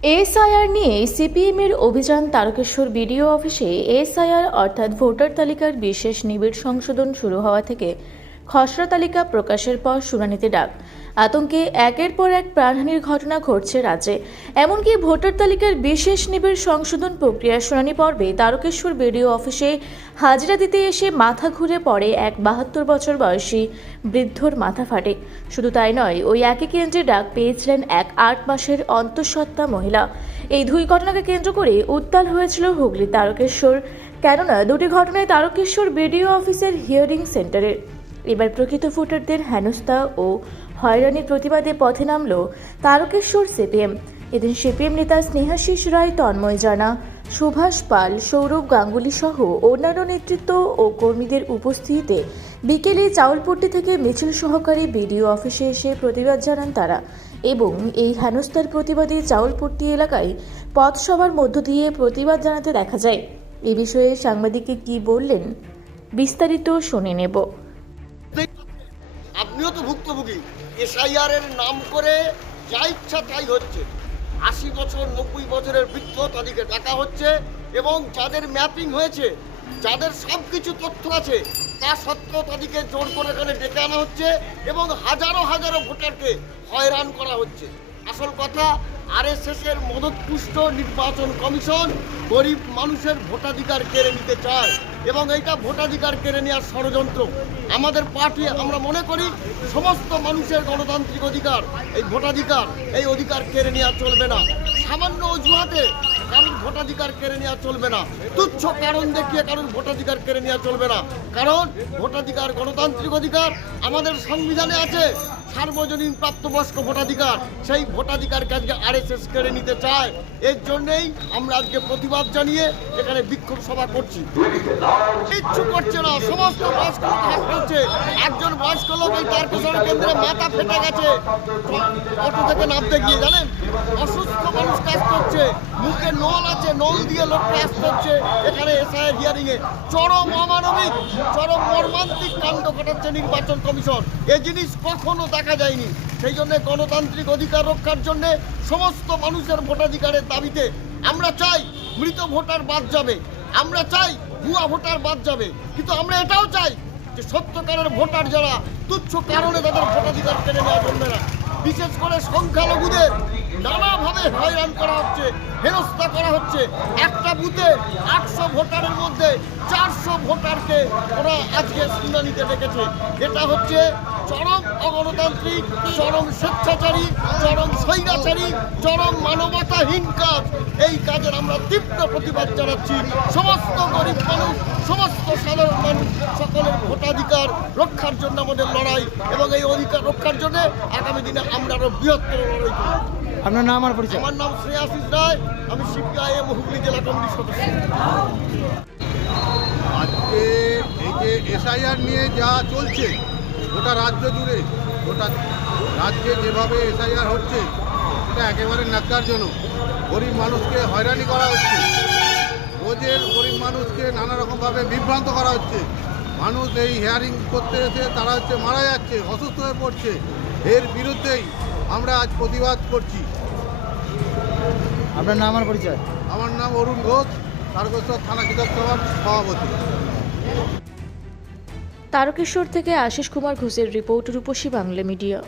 SIR নিয়ে সিপিএমের অভিযান। তারকেশ্বর বিডিও অফিসে এসআইআর অর্থাৎ ভোটার তালিকার বিশেষ নিবিড় সংশোধন শুরু হওয়া থেকে খসড়া তালিকা প্রকাশের পর শুনানিতে ডাক। আতঙ্কে একের পর এক প্রাণহানির ঘটনা ঘটছে রাজ্যে। এমনকি ভোটার তালিকার বিশেষ নিবিড় সংশোধন প্রক্রিয়ার শুনানি পর্বে তারকেশ্বর বিডিও অফিসে হাজিরা দিতে এসে মাথা ঘুরে পড়ে এক 72 বছর বয়সী বৃদ্ধর মাথা ফাটে। শুধু তাই নয়, ওই একই কেন্দ্রে ডাক পেয়েছিলেন এক 8 মাসের অন্তঃসত্ত্বা মহিলা। এই দুই ঘটনাকে কেন্দ্র করে উত্তাল হয়েছিল হুগলি তারকেশ্বর, কেননা দুটি ঘটনায় তারকেশ্বর বিডিও অফিসের হিয়ারিং সেন্টারের। এবার প্রকৃত ভোটারদের হেনস্থা ও হয়রানির প্রতিবাদে পথে নামল তারকেশ্বর সিপিএম। এদিন সিপিএম নেতা স্নেহাশিস রায়, তন্ময় জানা, সুভাষ পাল, সৌরভ গাঙ্গুলি সহ অন্যান্য নেতৃত্ব ও কর্মীদের উপস্থিতিতে বিকেলে চাউলপট্টি থেকে মিছিল সহকারে বিডিও অফিসে এসে প্রতিবাদ জানান তারা। এবং এই হেনস্থার প্রতিবাদে চাউলপট্টি এলাকায় পথসভার মধ্য দিয়ে প্রতিবাদ জানাতে দেখা যায়। এ বিষয়ে সাংবাদিককে কি বললেন বিস্তারিত শুনে নেব। আপনিও তো ভুক্তভোগী। এসআইআর এর নাম করে যা ইচ্ছা তাই হচ্ছে। 80 বছর 90 বছরের বৃদ্ধ তাদেরকে ডাকা হচ্ছে এবং যাদের ম্যাপিং হয়েছে, যাদের সব কিছু তথ্য আছে, তা সত্ত্বেও তাদেরকে জোর করে এখানে ডেকে আনা হচ্ছে এবং হাজারো হাজারো ভোটারকে হয়রান করা হচ্ছে। আসল কথা, আরএসএস এর মদতপুষ্ট নির্বাচন কমিশন গরিব মানুষের ভোটাধিকার কেড়ে নিতে চায় এবং এইটা ভোটাধিকার কেড়ে নেওয়ার ষড়যন্ত্র। আমাদের পার্টি, আমরা মনে করি সমস্ত মানুষের গণতান্ত্রিক অধিকার, এই ভোটাধিকার, এই অধিকার কেড়ে নেওয়া চলবে না। সামান্য অজুহাতে কারোর ভোটাধিকার কেড়ে নেওয়া চলবে না। তুচ্ছ কারণ দেখিয়ে কারোর ভোটাধিকার কেড়ে নেওয়া চলবে না। কারণ ভোটাধিকার গণতান্ত্রিক অধিকার, আমাদের সংবিধানে আছে সার্বজনীন প্রাপ্তবয়স্ক ভোটাধিকার। সেই ভোটাধিকারকে আজকে আরএসএস কেড়ে নিতে চায়। এর জন্যেই আমরা আজকে প্রতিবাদ জানিয়ে এখানে বিক্ষোভ সভা করছি। কিচ্ছু করছে না, সমস্ত বয়স্ক লোক হাত করছে। একজন বয়স্ক লোক এই তারকেশ্বর কেন্দ্রে মাথা ফেটে গেছে অটো থেকে নামতে গিয়ে, জানেন, অসুস্থ মানুষ কাজ করছে, মুখে নল আছে, নল দিয়ে লোকটা আসতে হচ্ছে এখানে এসআইআর হিয়ারিং এ। চরম অমানবিক, চরম মর্মান্তিক কাণ্ড ঘটাচ্ছে নির্বাচন কমিশন। এই জিনিস কখনো দেখা যায়নি। সেই জন্য গণতান্ত্রিক অধিকার রক্ষার জন্য সমস্ত মানুষের ভোটাধিকারের দাবিতে আমরা চাই মৃত ভোটার বাদ যাবে, আমরা চাই ভুয়া ভোটার বাদ যাবে, কিন্তু আমরা এটাও চাই যে সত্যকারের ভোটার যারা তুচ্ছ কারণে তাদের ভোটাধিকার কেড়ে নেওয়া চলবে না। বিশেষ করে সংখ্যালঘুদের নানাভাবে হয়রান করা হচ্ছে, হেনস্থা করা হচ্ছে। একটা বুথে 800 ভোটারের মধ্যে 400 ভোটারকে ওরা আজকে শুনানিতে ডেকেছে। এটা হচ্ছে চরম অগণতান্ত্রিক, চরম স্বেচ্ছাচারী, চরম স্বৈরাচারী, চরম মানবতাহীন কাজ। এই কাজের আমরা তীব্র প্রতিবাদ জানাচ্ছি। সমস্ত গরিব মানুষ, সমস্ত সাধারণ মানুষ, সকলের ভোটাধিকার রক্ষার জন্য আমাদের লড়াই এবং এই অধিকার রক্ষার জন্য আগামী দিনে আমরা আরো বৃহত্তর লড়াই করব। আপনার নাম আর পরিচয়? আমার নাম স্নেহাশিস রায়, আমি সিপিআইএম হুগলি জেলা কমিটির সদস্য। আজকে এই যে এসআইআর নিয়ে যা চলছে গোটা রাজ্য জুড়ে, গোটা রাজ্যে যেভাবে এসআইআর হচ্ছে সেটা একেবারে ন্যাক্কারজনক। গরিব মানুষকে হয়রানি করা হচ্ছে, রোজের গরিব মানুষকে নানা রকমভাবে বিভ্রান্ত করা হচ্ছে। মানুষ এই হিয়ারিং করতে এসে তারা মারা যাচ্ছে, অসুস্থ হয়ে পড়ছে। এর বিরুদ্ধেই আমরা আজ প্রতিবাদ করছি। আপনার নাম আর পরিচয়? আমার নাম অরুণ ঘোষ, তারকেশ্বর থানা কৃষক সভার সভাপতি। তারকেশ্বর থেকে আশিস কুমার ঘোষের রিপোর্ট, রূপসী বাংলা মিডিয়া।